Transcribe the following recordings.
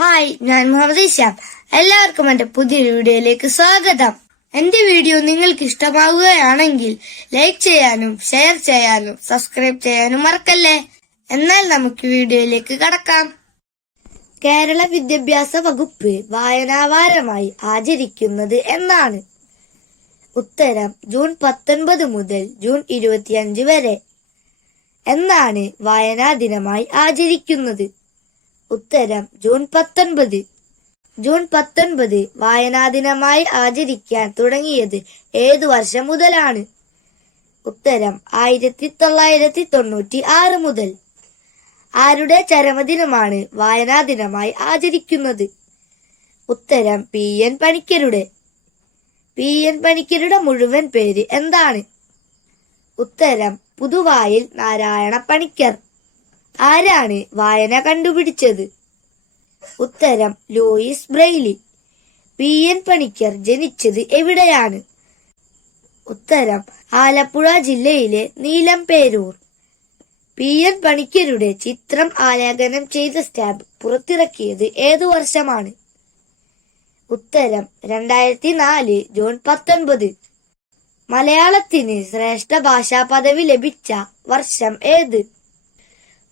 Hi ഞാൻ മുഹമ്മദ് ഇഷാം എല്ലാവർക്കും എന്റെ പുതിയൊരു വീഡിയോയിലേക്ക് സ്വാഗതം. എന്റെ വീഡിയോ നിങ്ങൾക്ക് ഇഷ്ടമാവുകയാണെങ്കിൽ ലൈക്ക് ചെയ്യാനും ഷെയർ ചെയ്യാനും സബ്സ്ക്രൈബ് ചെയ്യാനും മറക്കല്ലേ? എന്നാൽ നമുക്ക് വീഡിയോയിലേക്ക് കടക്കാം. കേരള വിദ്യാഭ്യാസ വകുപ്പ് വായനാവാരമായി ആചരിക്കുന്നത് എന്നാണ്. ഉത്തരം ജൂൺ പത്തൊൻപത് മുതൽ ജൂൺ ഇരുപത്തിയഞ്ച് വരെ. എന്നാണ് വായനാ ദിനമായി ആചരിക്കുന്നത്. ഉത്തരം ജൂൺ പത്തൊൻപത്. ജൂൺ പത്തൊൻപത് വായനാ ദിനമായി ആചരിക്കാൻ തുടങ്ങിയത് ഏതു വർഷം മുതലാണ്? ഉത്തരം ആയിരത്തി തൊള്ളായിരത്തി തൊണ്ണൂറ്റി ആറ് മുതൽ. ആരുടെ ചരമദിനമാണ് വായനാ ദിനമായി ആചരിക്കുന്നത്? ഉത്തരം പി എൻ പണിക്കരുടെ. പി എൻ പണിക്കരുടെ മുഴുവൻ പേര് എന്താണ്? ഉത്തരം പുതുവായിൽ നാരായണ പണിക്കർ. ആരാണ് വായന കണ്ടുപിടിച്ചത്? ഉത്തരം Louis Braille. P. N. Panicker ജനിച്ചത് എവിടെയാണ്? ഉത്തരം ആലപ്പുഴ ജില്ലയിലെ നീലംപേരൂർ. പി. എൻ. പണിക്കരുടെ ചിത്രം ആലേഖനം ചെയ്ത സ്റ്റാമ്പ് പുറത്തിറക്കിയത് ഏതു വർഷമാണ്? ഉത്തരം രണ്ടായിരത്തി നാല് ജൂൺ പത്തൊൻപത്. മലയാളത്തിന് ശ്രേഷ്ഠ ഭാഷാ പദവി ലഭിച്ച വർഷം ഏത്?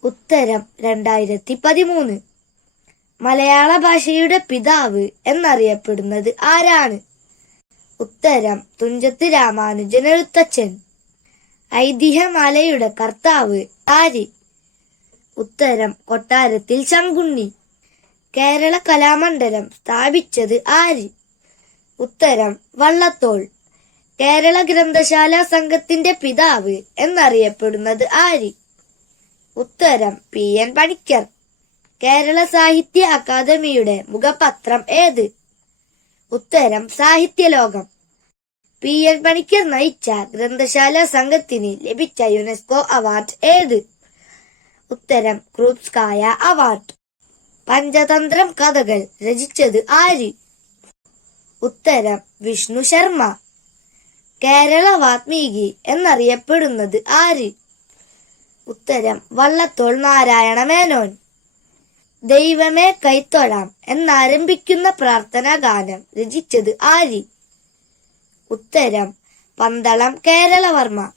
ഉത്തരം രണ്ടായിരത്തി പതിമൂന്ന് മലയാള ഭാഷയുടെ പിതാവ് എന്നറിയപ്പെടുന്നത് ആരാണ്? ഉത്തരം തുഞ്ചത്ത് രാമാനുജൻ എഴുത്തച്ഛൻ. ഐതിഹ്യമാലയുടെ കർത്താവ് ആര്? ഉത്തരം കൊട്ടാരത്തിൽ ശങ്കുണ്ണി. കേരള കലാമണ്ഡലം സ്ഥാപിച്ചത് ആര്? ഉത്തരം വള്ളത്തോൾ. കേരള ഗ്രന്ഥശാല സംഘത്തിന്റെ പിതാവ് എന്നറിയപ്പെടുന്നത് ആര്? ഉത്തരം പി എൻ പണിക്കർ. കേരള സാഹിത്യ അക്കാദമിയുടെ മുഖപത്രം ഏത്? ഉത്തരം സാഹിത്യലോകം. പി എൻ പണിക്കർ നയിച്ച ഗ്രന്ഥശാല സംഘത്തിന് ലഭിച്ച യുനെസ്കോ അവാർഡ് ഏത്? ഉത്തരം ക്രൂപ്സ്കായ അവാർഡ്. പഞ്ചതന്ത്രം കഥകൾ രചിച്ചത് ആര്? ഉത്തരം വിഷ്ണു ശർമ്മ. കേരള വാത്മീകി എന്നറിയപ്പെടുന്നത് ആര്? ഉത്തരം വള്ളത്തോൾ നാരായണ മേനോൻ ദൈവമേ കൈത്തൊഴാം എന്നാരംഭിക്കുന്ന പ്രാർത്ഥനാ ഗാനം രചിച്ചത് ആരി? ഉത്തരം പന്തളം കേരളവർമ്മ.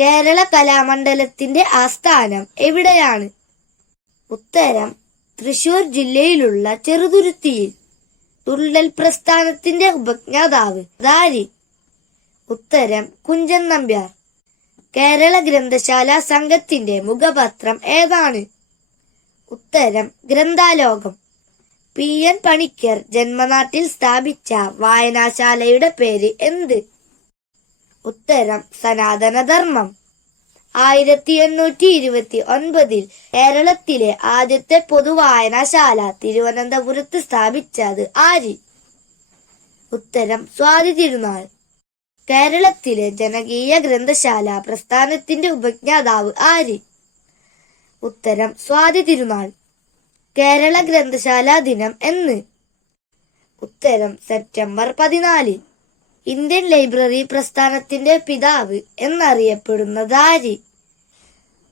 കേരള കലാമണ്ഡലത്തിന്റെ ആസ്ഥാനം എവിടെയാണ്? ഉത്തരം തൃശൂർ ജില്ലയിലുള്ള ചെറുതുരുത്തിയിൽ. തുള്ളൽ പ്രസ്ഥാനത്തിന്റെ ഉപജ്ഞാതാവ്. ദാരി ഉത്തരം കുഞ്ചൻ നമ്പ്യാർ. കേരള ഗ്രന്ഥശാല സംഘത്തിന്റെ മുഖപത്രം ഏതാണ്? ഉത്തരം ഗ്രന്ഥാലോകം. പി. എൻ. പണിക്കർ ജന്മനാട്ടിൽ സ്ഥാപിച്ച വായനാശാലയുടെ പേര് എന്ത്? ഉത്തരം സനാതനധർമ്മം. ആയിരത്തി എണ്ണൂറ്റി ഇരുപത്തി ഒൻപതിൽ കേരളത്തിലെ ആദ്യത്തെ പൊതുവായനശാല തിരുവനന്തപുരത്ത് സ്ഥാപിച്ചത് ആര്? ഉത്തരം സ്വാതി തിരുനാൾ. കേരളത്തിലെ ജനകീയ ഗ്രന്ഥശാല പ്രസ്ഥാനത്തിന്റെ ഉപജ്ഞാതാവ് ആര്? ഉത്തരം സ്വാതി തിരുനാൾ. കേരള ഗ്രന്ഥശാല ദിനം എന്ന്. ഉത്തരം സെപ്റ്റംബർ പതിനാല്. ഇന്ത്യൻ ലൈബ്രറി പ്രസ്ഥാനത്തിന്റെ പിതാവ് എന്നറിയപ്പെടുന്നത് ആര്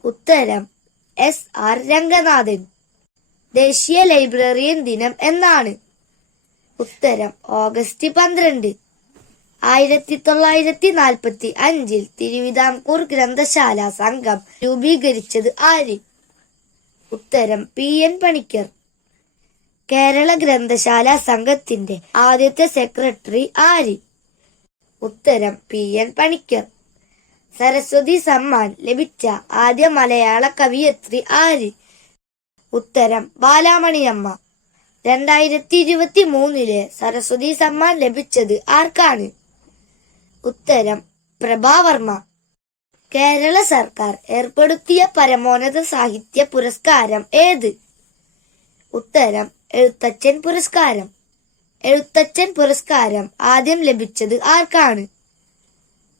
ഉത്തരം എസ് ആർ രംഗനാഥൻ. ദേശീയ ലൈബ്രറിയൻ ദിനം എന്നാണ്. ഉത്തരം ഓഗസ്റ്റ് പന്ത്രണ്ട്. ആയിരത്തി തൊള്ളായിരത്തി നാൽപ്പത്തി അഞ്ചിൽ തിരുവിതാംകൂർ ഗ്രന്ഥശാല സംഘം രൂപീകരിച്ചത് ആര്? ഉത്തരം പി. എൻ. പണിക്കർ. കേരള ഗ്രന്ഥശാല സംഘത്തിന്റെ ആദ്യത്തെ സെക്രട്ടറി ആര്? ഉത്തരം പി. എൻ. പണിക്കർ. സരസ്വതി സമ്മാൻ ലഭിച്ച ആദ്യ മലയാള കവിയത്രി ആര്? ഉത്തരം ബാലാമണിയമ്മ. രണ്ടായിരത്തി ഇരുപത്തി മൂന്നിലെ സരസ്വതി സമ്മാൻ ലഭിച്ചത് ആർക്കാണ്? ഉത്തരം പ്രഭാവർമ്മ. കേരള സർക്കാർ ഏർപ്പെടുത്തിയ പരമോന്നത സാഹിത്യ പുരസ്കാരം ഏത്? ഉത്തരം എഴുത്തച്ഛൻ പുരസ്കാരം. എഴുത്തച്ഛൻ പുരസ്കാരം ആദ്യം ലഭിച്ചത് ആർക്കാണ്?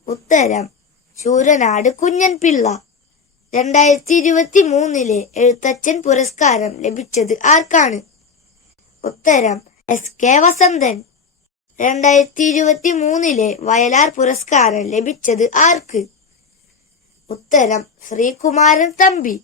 ഉത്തരം ശൂരനാട് കുഞ്ഞൻ പിള്ള. രണ്ടായിരത്തി ഇരുപത്തി മൂന്നിലെ എഴുത്തച്ഛൻ പുരസ്കാരം ലഭിച്ചത് ആർക്കാണ്? ഉത്തരം എസ് കെ വസന്തൻ. രണ്ടായിരത്തി ഇരുപത്തി മൂന്നിലെ വയലാർ പുരസ്കാരം ലഭിച്ചത് ആർക്ക്? ഉത്തരം ശ്രീകുമാരൻ തമ്പി.